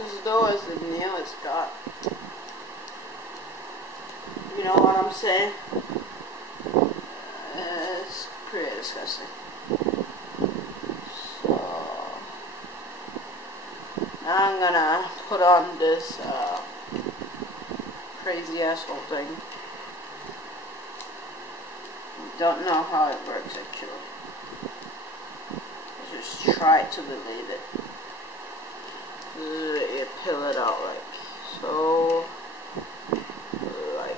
It's as though as the nail is dark. You know what I'm saying? It's pretty disgusting. So now I'm gonna put on this crazy asshole thing. Don't know how it works actually. Just try to believe it. You peel it out like so. Like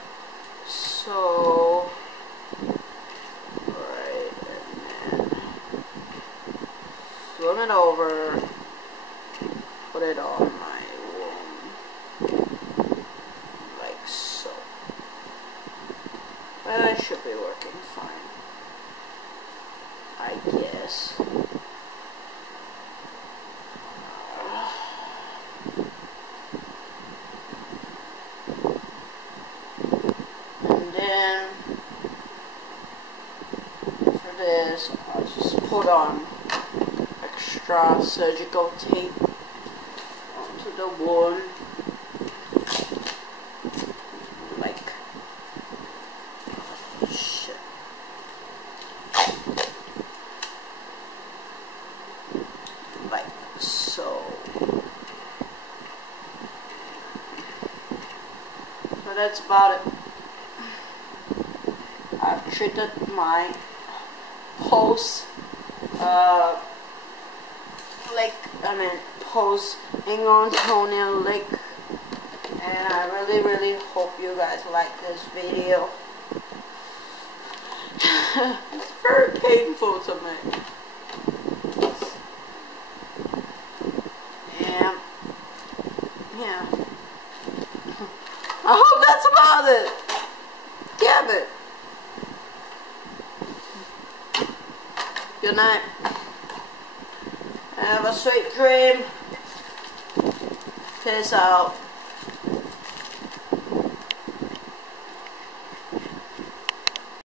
so. Right, and then flip it over. Put it on my womb. Like so. Well, it should be working fine. I guess. And then for this, I'll just put on extra surgical tape onto the wound. Like shit. Like so. So that's about it. I've treated my post post ingrown toenail lick, and I really hope you guys like this video. It's very painful to me. And yeah, I hope that's about it. Damn it. Good night. Have a sweet dream. Peace out.